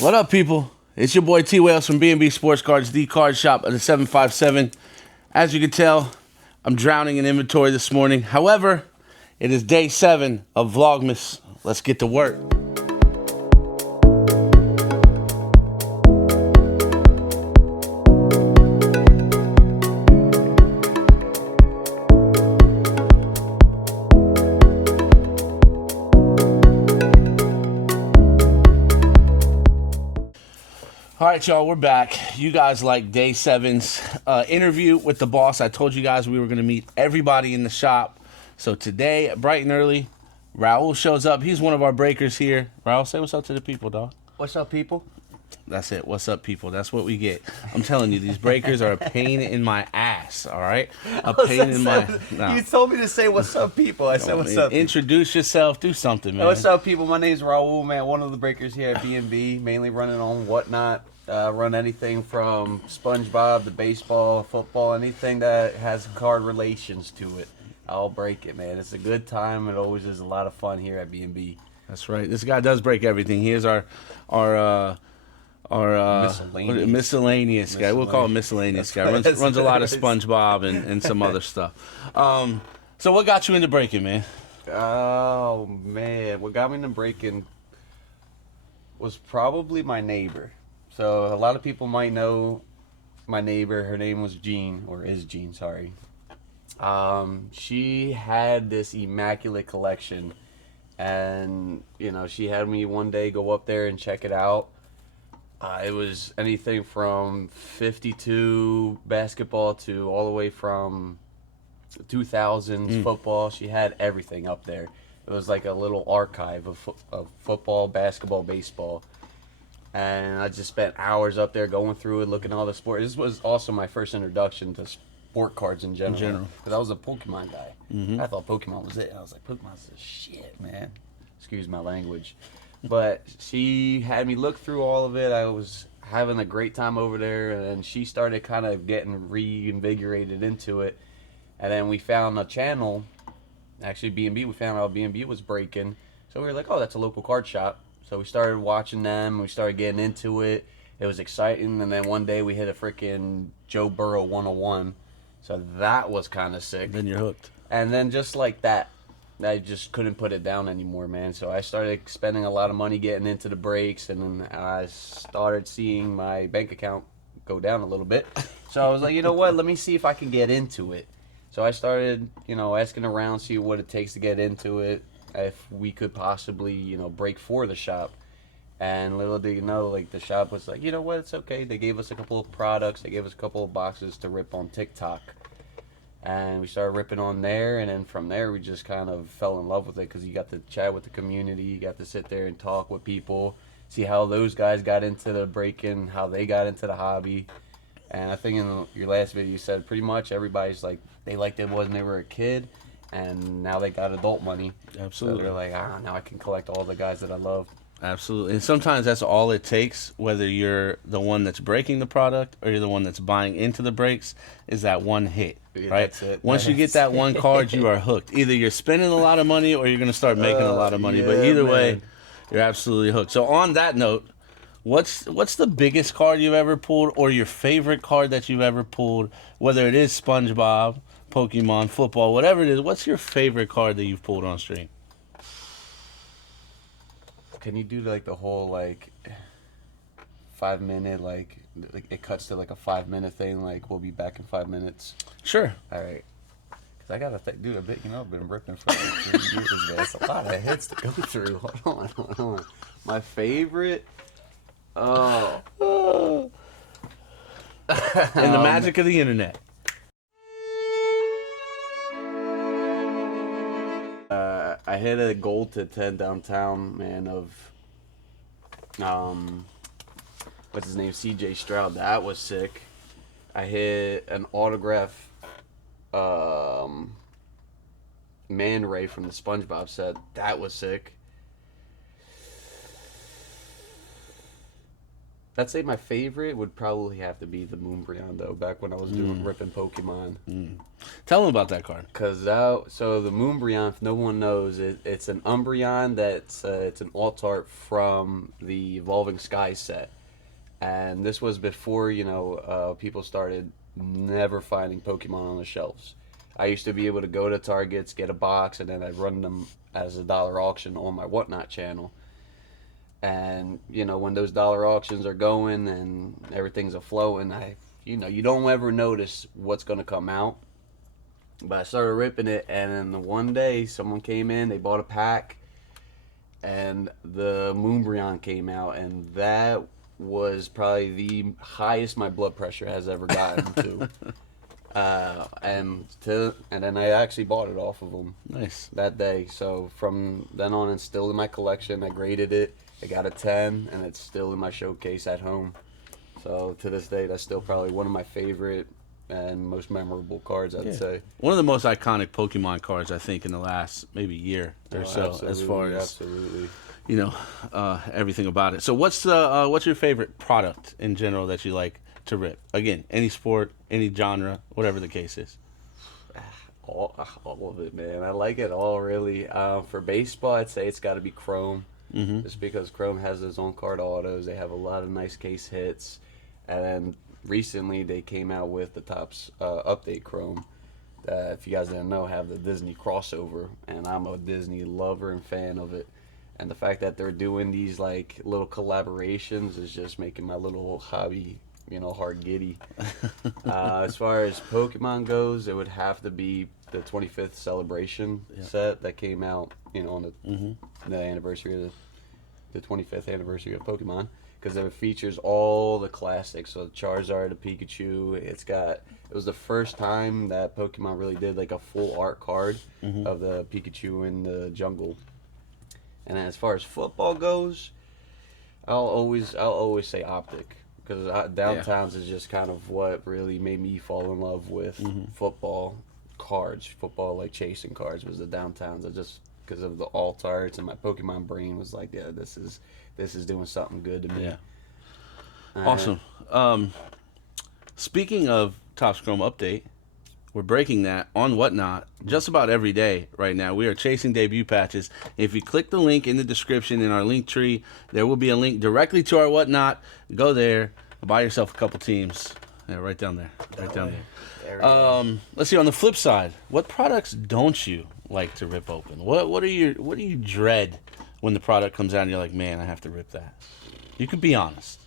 What up, people? It's your boy T Wales from B&B Sports Cards, the card shop of the 757. As you can tell, I'm drowning in inventory this morning. However, it is day 7 of VLOGMAS. Let's get to work. All right, y'all, we're back. You guys like day 7's interview with the boss. I told you guys we were going to meet everybody in the shop. So today, bright and early, Raul shows up. He's one of our breakers here. Raul, say what's up to the people, dog. What's up, people? That's it. What's up, people? That's what we get. I'm telling you, these breakers are a pain in my ass, all right? A pain in my... No. You told me to say what's up, people. I said what's up. Introduce yourself. Do something, man. What's up, people? My name's Raul, man. One of the breakers here at B&B, mainly running on Whatnot. Run anything from SpongeBob to baseball, football, anything that has card relations to it. I'll break it, man. It's a good time. It always is a lot of fun here at B&B. That's right. This guy does break everything. He is our miscellaneous guy. We'll call him miscellaneous guy. Runs a lot of SpongeBob and some other stuff. So what got you into breaking, man? Oh, man. What got me into breaking was probably my neighbor. So a lot of people might know my neighbor. Her name was Jean, or is Jean, sorry. She had this immaculate collection. And, you know, she had me one day go up there and check it out. It was anything from 52 basketball to all the way from 2000s football. She had everything up there. It was like a little archive of football, basketball, baseball. And I just spent hours up there going through it, looking at all the sports. This was also my first introduction to sport cards in general. Because I was a Pokemon guy. I thought Pokemon was it. I was like, Pokemon's the shit, man. Excuse my language. But she had me look through all of it. I was having a great time over there, and she started kind of getting reinvigorated into it. And then we found a channel, actually B&B, we found out B&B was breaking. So we were like, oh, that's a local card shop. So we started watching them, we started getting into it. It was exciting, and then one day we hit a freaking Joe Burrow 101. So that was kind of sick. Then you're hooked. And then just like that, I just couldn't put it down anymore, man. So I started spending a lot of money getting into the breaks, and then I started seeing my bank account go down a little bit. So I was like, you know what, let me see if I can get into it. So I started, you know, asking around, see what it takes to get into it, if we could possibly, you know, break for the shop. And little did you know, like, the shop was like, you know what, it's okay. They gave us a couple of products. They gave us a couple of boxes to rip on TikTok. And we started ripping on there, and then from there we just kind of fell in love with it because you got to chat with the community, you got to sit there and talk with people, see how those guys got into the breaking, how they got into the hobby. And I think in your last video you said pretty much everybody's like, they liked it when they were a kid, and now they got adult money. Absolutely. So they're like, now I can collect all the guys that I love. Absolutely. And sometimes that's all it takes, whether you're the one that's breaking the product or you're the one that's buying into the breaks, is that one hit, right? That's it. Once you get that one card, you are hooked. Either you're spending a lot of money or you're going to start making a lot of money. But either way, you're absolutely hooked. So on that note, what's the biggest card you've ever pulled, or your favorite card that you've ever pulled, whether it is SpongeBob, Pokemon, football, whatever it is? What's your favorite card that you've pulled on stream? Can you do like the whole like 5 minute like it cuts to like a 5 minute thing, like we'll be back in 5 minutes? Sure. All right. Cause I gotta dude, a bit, you know, I've been ripping for like 3 years, man. That's a lot of hits to go through. Hold on. My favorite. Oh. And the magic of the internet. I hit a gold to 10 downtown, man, of what's his name, CJ Stroud. That was sick. I hit an autograph Man Ray from the SpongeBob set. That was sick. I'd say my favorite would probably have to be the Moonbryon, though, back when I was doing ripping Pokemon. Tell them about that card. So the Moonbryon, if no one knows, it's an Umbreon that's it's an alt art from the Evolving Skies set. And this was before, people started never finding Pokemon on the shelves. I used to be able to go to Targets, get a box, and then I'd run them as a dollar auction on my Whatnot channel. And, when those dollar auctions are going and everything's afloat, you don't ever notice what's going to come out. But I started ripping it, and then the one day someone came in, they bought a pack, and the Moonbryon came out, and that was probably the highest my blood pressure has ever gotten to. And then I actually bought it off of them. Nice. That day. So from then on, it's still in my collection. I graded it. I got a 10, and it's still in my showcase at home. So to this day, that's still probably one of my favorite and most memorable cards, I'd say. One of the most iconic Pokemon cards, I think, in the last maybe year or so, as far as everything about it. So what's your favorite product in general that you like to rip? Again, any sport, any genre, whatever the case is. All of it, man. I like it all, really. For baseball, I'd say it's got to be Chrome. Just because Chrome has its own card autos. They have a lot of nice case hits. And then recently they came out with the Topps Update Chrome. If you guys didn't know, have the Disney crossover. And I'm a Disney lover and fan of it. And the fact that they're doing these like little collaborations is just making my little hobby, heart giddy. As far as Pokemon goes, it would have to be the 25th celebration set that came out, on the anniversary of the 25th anniversary of Pokemon, because it features all the classics. So Charizard, the Pikachu. It was the first time that Pokemon really did like a full art card of the Pikachu in the jungle. And as far as football goes, I'll always say Optic, because Downtowns is just kind of what really made me fall in love with football cards. Football, like chasing cards, was the Downtowns. Because of the alt arts, and my Pokemon brain was like, yeah, this is doing something good to me. Yeah. Awesome. Speaking of Topps Chrome Update, we're breaking that on Whatnot just about every day right now. We are chasing debut patches. If you click the link in the description in our link tree, there will be a link directly to our Whatnot. Go there, buy yourself a couple teams. Yeah, right down there. Right down there. Let's see, on the flip side, what products don't you like to rip open? What do you dread when the product comes out and you're like, man, I have to rip that? You can be honest.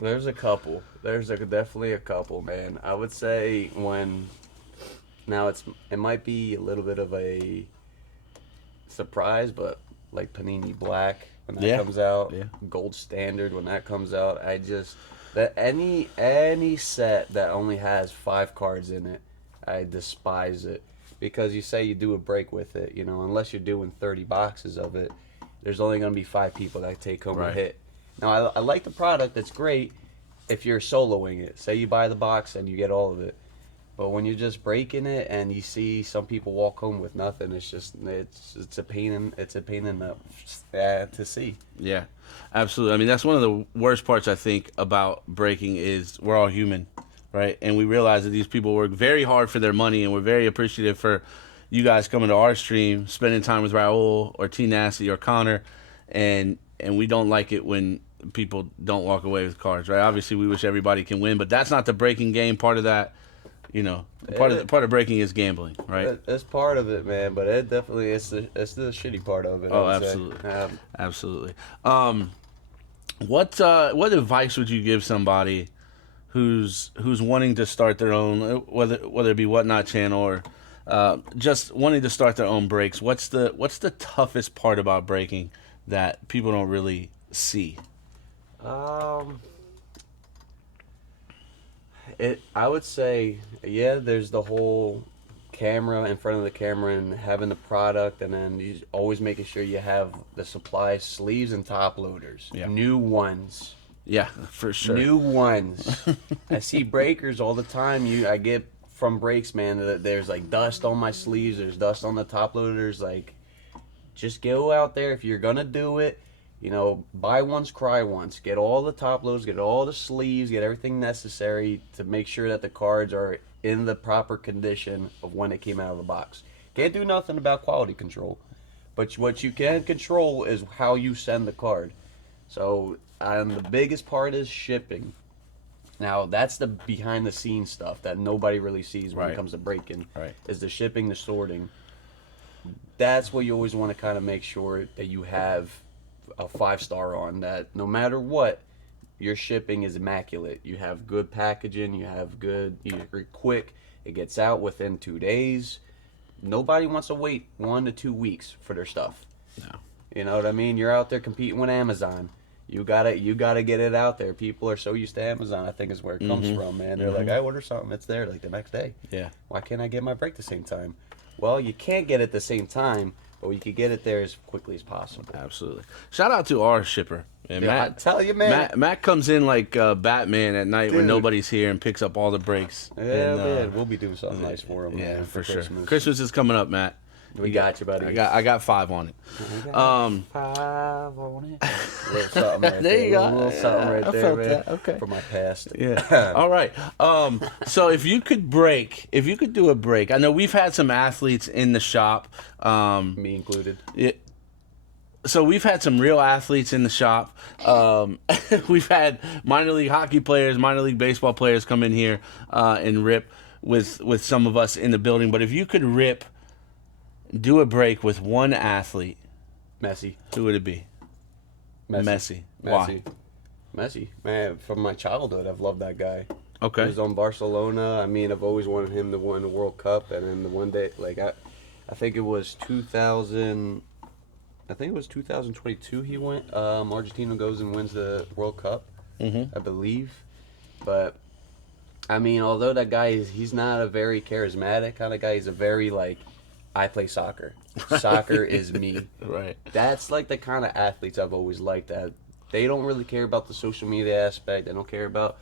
There's a couple. Definitely a couple, man. I would say it might be a little bit of a surprise, but like Panini Black when that comes out, Gold Standard when that comes out, any set that only has 5 cards in it, I despise it, because you say you do a break with it, unless you're doing 30 boxes of it, there's only going to be 5 people that take home a hit. Now, I like the product. It's great if you're soloing it. Say you buy the box and you get all of it. But when you're just breaking it and you see some people walk home with nothing, it's a pain in the to see. Yeah, absolutely. I mean, that's one of the worst parts, I think, about breaking is we're all human, right? And we realize that these people work very hard for their money, and we're very appreciative for you guys coming to our stream, spending time with Raul or T Nasty or Connor, and we don't like it when people don't walk away with cards, right? Obviously, we wish everybody can win, but that's not the breaking game. Part of that, part of breaking is gambling, right? It's part of it, man. But it definitely it's the shitty part of it. Oh, absolutely, absolutely. What advice would you give somebody who's wanting to start their own, whether it be Whatnot channel or just wanting to start their own breaks? What's the toughest part about breaking that people don't really see? I would say, there's the whole camera in front of the camera and having the product, and then you always making sure you have the supply sleeves and top loaders. Yeah. New ones. Yeah, for sure. New ones. I see breakers all the time. I get from breaks, man, that there's like dust on my sleeves, there's dust on the top loaders. Like, just go out there if you're gonna do it. You know, buy once, cry once. Get all the top loads, get all the sleeves, get everything necessary to make sure that the cards are in the proper condition of when it came out of the box. Can't do nothing about quality control, but what you can control is how you send the card. So, and the biggest part is shipping. Now, that's the behind the scenes stuff that nobody really sees when it comes to breaking. Right. Is the shipping, the sorting. That's what you always want to kind of make sure that you have a 5-star on, that no matter what, your shipping is immaculate. You have good packaging, you're quick, it gets out within 2 days. Nobody wants to wait 1 to 2 weeks for their stuff. No. You know what I mean? You're out there competing with Amazon. You gotta get it out there. People are so used to Amazon, I think is where it comes from, man. They're like, I order something, it's there like the next day. Yeah. Why can't I get my break the same time? Well, you can't get it at the same time, but you can get it there as quickly as possible. Absolutely. Shout out to our shipper. And Yeah, I tell you, man. Matt comes in like Batman at night when nobody's here and picks up all the breaks. Yeah, and, man. We'll be doing something nice for him. Yeah, man, for sure. Christmas. Christmas is coming up, Matt. We got you, buddy. I got 5 on it. 5 on it. A little something right There you go. A little something right I there, felt man. that. Okay. For my past. Yeah. All right. So if you could do a break, I know we've had some athletes in the shop. Me included. So we've had some real athletes in the shop. We've had minor league hockey players, minor league baseball players come in here and rip with some of us in the building. But if you could do a break with one athlete, Messi. who would it be? Messi. Why? Messi. Man, from my childhood, I've loved that guy. Okay. He was on Barcelona. I mean, I've always wanted him to win the World Cup. And then the one day, like, I think it was 2022 he went. Argentina goes and wins the World Cup, I believe. But, I mean, although that guy he's not a very charismatic kind of guy. He's a very, like, I play soccer. Soccer is me. Right. That's like the kind of athletes I've always liked. That they don't really care about the social media aspect. They don't care about,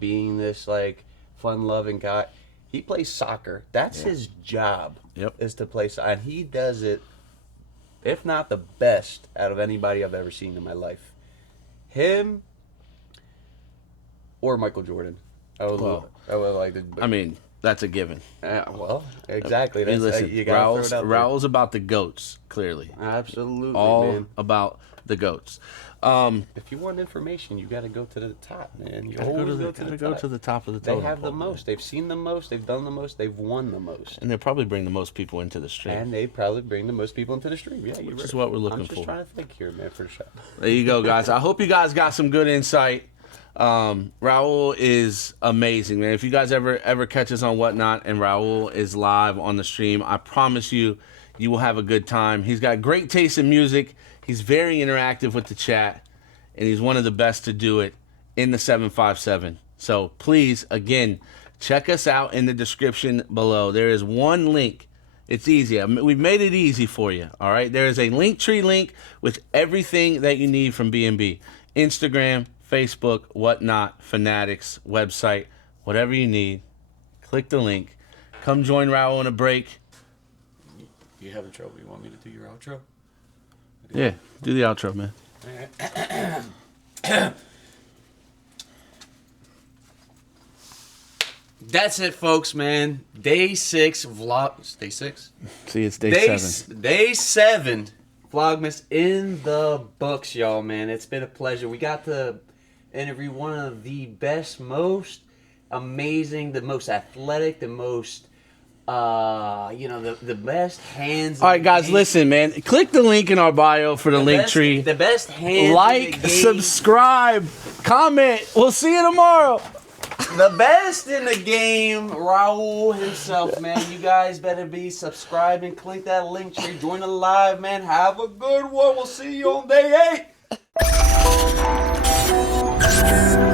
being this like fun-loving guy. He plays soccer. That's his job. Yep. Is to play soccer, and he does it, if not the best, out of anybody I've ever seen in my life. Him or Michael Jordan. I would like to. I mean, that's a given. Well, exactly. Hey, That's, listen, you gotta throw it out there. Raul's about the GOATs, clearly. Absolutely, All man. about the GOATs. If you want information, you got to go to the top, man. You always go to the top of the They totem have the pole, most. They've seen the most. They've done the most. They've won the most. and they'll probably bring the most people into the stream. And they probably bring the most people into the stream. Yeah, Which is what we're looking I'm just for. trying to think here, man, for the shot. There you go, guys. I hope you guys got some good insight. Raul is amazing, man. If you guys ever catch us on Whatnot and Raul is live on the stream, I promise you will have a good time. He's got great taste in music. He's very interactive with the chat, and he's one of the best to do it in the 757. So please, again, check us out in the description below. There is one link. It's easy. We've made it easy for you, all right? There is a Linktree link with everything that you need from B&B. Instagram, Facebook, Whatnot, Fanatics, website, whatever you need. Click the link. Come join Raul on a break. You having trouble? You want me to do your outro? Yeah, do the outro, man. That's it, folks, man. Day 6 vlog. Day 6? See, it's day 7. Day 7 Vlogmas in the books, y'all, man. It's been a pleasure. We got to interview one of the best, most amazing, the most athletic, the most, the best hands. All right, guys, listen, man. Click the link in our bio for the Linktree. The best hands. Like, subscribe, comment. We'll see you tomorrow. The best in the game, Raul himself, man. You guys better be subscribing. Click that link tree. Join the live, man. Have a good one. We'll see you on day 8.